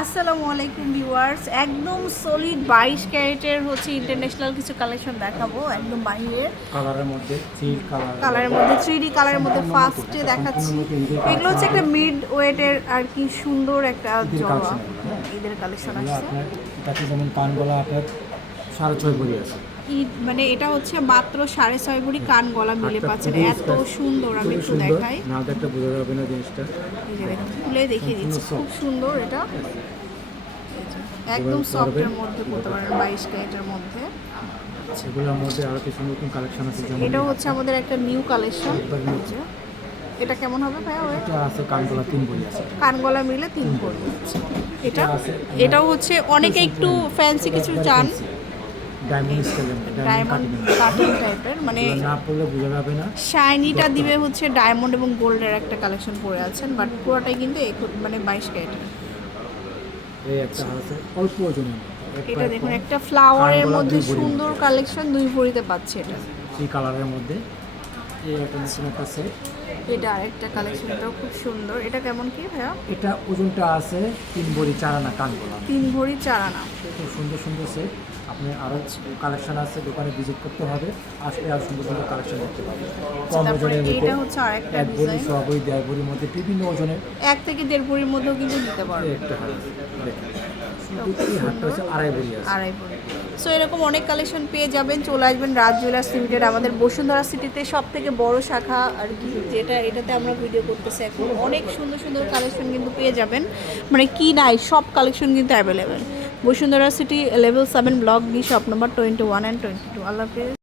আসসালামু আলাইকুম ভিউয়ার্স একদম সলিড বাইশ ক্যারেটের হচ্ছে ইন্টারন্যাশনাল কিছু কালেকশন দেখাবো একদম বাইরের কালারের মধ্যে থ্রি কালার কালারের মধ্যে। থ্রি ডি কালারের মধ্যে ফার্স্টে দেখাচ্ছি। এগুলো হচ্ছে একটা মিড ওয়েটের আর কি সুন্দর একটা জমা। ঈদের কালেকশন আছে আপনার যেমন কানগোলা আপনার সাড়ে ছয় ভরি আছে। মানে এটা হচ্ছে মাত্র সাড়ে ছয় ভরি কান গলা মিলে পাচ্ছেন। এত সুন্দর আমি একটু দেখাই। না দেখলে বোঝা যাবে না জিনিসটা। খুলে দেখিয়ে দিচ্ছি। খুব সুন্দর এটা। একদম সফটের মধ্যে বলতে পারেন বাইশ ক্যারেটের মধ্যে। সেগুলোর মধ্যে আরও কিছু নতুন কালেকশন আছে যেমন এটা হচ্ছে আমাদের একটা নিউ কালেকশন এটা কেমন হবে ভাইয়া ওই এটা আছে কানগলা তিন ভরি আছে। কানগলা মিলে তিন পড়বে এটা এটাও হচ্ছে অনেকে একটু ফ্যান্সি কিছু চান। ডায়মন্ড স্কেলের ডায়মন্ড ডায়মন্ড কাটিং টাইপের মানে না পড়লে বোঝা যাবে না। শাইনিটা দিবে হচ্ছে ডায়মন্ড এবং গোল্ডের একটা কালেকশন পরে আছেন বাট পুরোটাই কিন্তু মানে বাইশ এই একটা আছে অল্প ওজনের এটা দেখুন একটা ফ্লাওয়ারের মধ্যে সুন্দর কালেকশন দুই ভরিতে পাচ্ছে এটা। এই কালারের মধ্যে। এই একটা নতুন একটা সেট এটা আরেকটা কালেকশন এটাও খুব সুন্দর। এটা কেমন কি ভাইয়া? এটা ওজনটা আছে তিন ভরি চার আনা কানগলা তিন ভরি চার আনা। খুব সুন্দর সুন্দর সেট আপনি আরও কালেকশন আছে দোকানে ভিজিট করতে হবে। আসলে আর সুন্দর সুন্দর কালেকশন দেখতে পাবেন। কম ওজনের এইটা হচ্ছে আরেকটা এক ভরি ডিজাইন ছ দেড় ভরির মধ্যে বিভিন্ন ওজনের। এক থেকে দেড় ভরির মধ্যেও কিন্তু দিতে পারবে এই একটা দেখেন সো এরকম অনেক কালেকশন পেয়ে যাবেন। চলে আসবেন রাজ জুয়েলার্স লিমিটেড আমাদের বসুন্ধরা সিটিতে সব থেকে বড় শাখা আর কি যেটা এটাতে আমরা ভিডিও করতেছি এখন। অনেক সুন্দর সুন্দর কালেকশন কিন্তু পেয়ে যাবেন। মানে কি নাই সব কালেকশন কিন্তু available Bashundhara city level seven block B shop number twenty one and twenty two আল্লাহ হাফেজ।